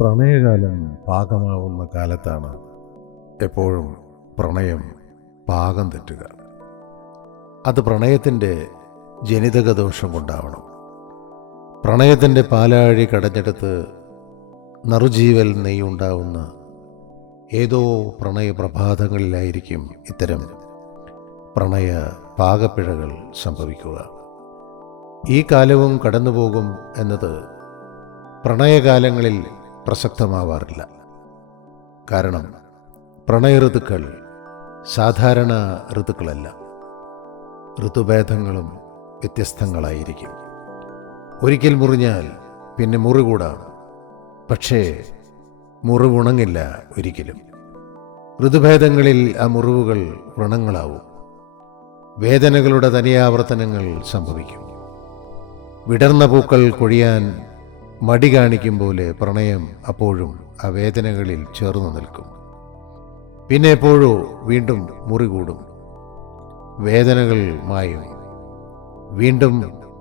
പ്രണയകാലം പാകമാവുന്ന കാലത്താണ് എപ്പോഴും പ്രണയം പാകം തെറ്റുക. അത് പ്രണയത്തിൻ്റെ ജനിതക ദോഷം കൊണ്ടാവണം. പ്രണയത്തിൻ്റെ പാലാഴി കടഞ്ഞെടുത്ത് നറുജീവൽ നെയ്യുണ്ടാവുന്ന ഏതോ പ്രണയപ്രഭാതങ്ങളിലായിരിക്കും ഇത്തരം പ്രണയ പാകപ്പിഴകൾ സംഭവിക്കുക. ഈ കാലവും കടന്നുപോകും എന്നത് പ്രണയകാലങ്ങളിൽ പ്രസക്തമാവാറില്ല. കാരണം പ്രണയ ഋതുക്കൾ സാധാരണ ഋതുക്കളല്ല. ഋതുഭേദങ്ങളും വ്യത്യസ്തങ്ങളായിരിക്കും. ഒരിക്കൽ മുറിഞ്ഞാൽ പിന്നെ മുറികൂടാം, പക്ഷേ മുറിവുണങ്ങില്ല ഒരിക്കലും. ഋതുഭേദങ്ങളിൽ ആ മുറിവുകൾ വ്രണങ്ങളാവും. വേദനകളുടെ തനിയാവർത്തനങ്ങൾ സംഭവിക്കും. വിടർന്ന പൂക്കൾ കൊഴിയാൻ മടി കാണിക്കും പോലെ പ്രണയം അപ്പോഴും ആ വേദനകളിൽ ചേർന്നു നിൽക്കും. പിന്നെ എപ്പോഴോ വീണ്ടും മുറികൂടും, വേദനകൾ മായും. വീണ്ടും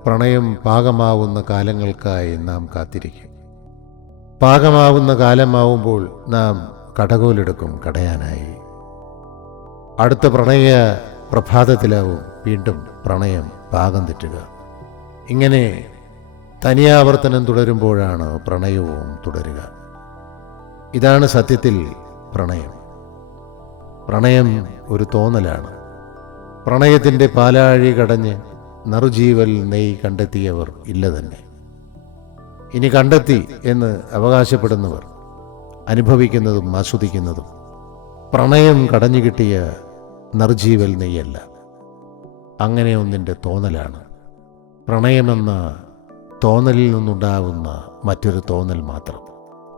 പ്രണയം പാകമാവുന്ന കാലങ്ങൾക്കായി നാം കാത്തിരിക്കും. പാകമാവുന്ന കാലമാവുമ്പോൾ നാം കടകോലെടുക്കും കടയാനായി. അടുത്ത പ്രണയ പ്രഭാതത്തിലാവും വീണ്ടും പ്രണയം പാകം തെറ്റുക. ഇങ്ങനെ തനിയാവർത്തനം തുടരുമ്പോഴാണ് പ്രണയവും തുടരുക. ഇതാണ് സത്യത്തിൽ പ്രണയം. പ്രണയം ഒരു തോന്നലാണ്. പ്രണയത്തിൻ്റെ പാലാഴി കടഞ്ഞ് നറുജീവൽ നെയ് കണ്ടെത്തിയവർ ഇല്ല തന്നെ. ഇനി കണ്ടെത്തി എന്ന് അവകാശപ്പെടുന്നവർ അനുഭവിക്കുന്നതും ആസ്വദിക്കുന്നതും പ്രണയം കടഞ്ഞു കിട്ടിയ നറുജീവൽ നെയ്യല്ല, അങ്ങനെ ഒന്നിൻ്റെ തോന്നലാണ്. പ്രണയമെന്ന തോന്നലിൽ നിന്നുണ്ടാവുന്ന മറ്റൊരു തോന്നൽ മാത്രം.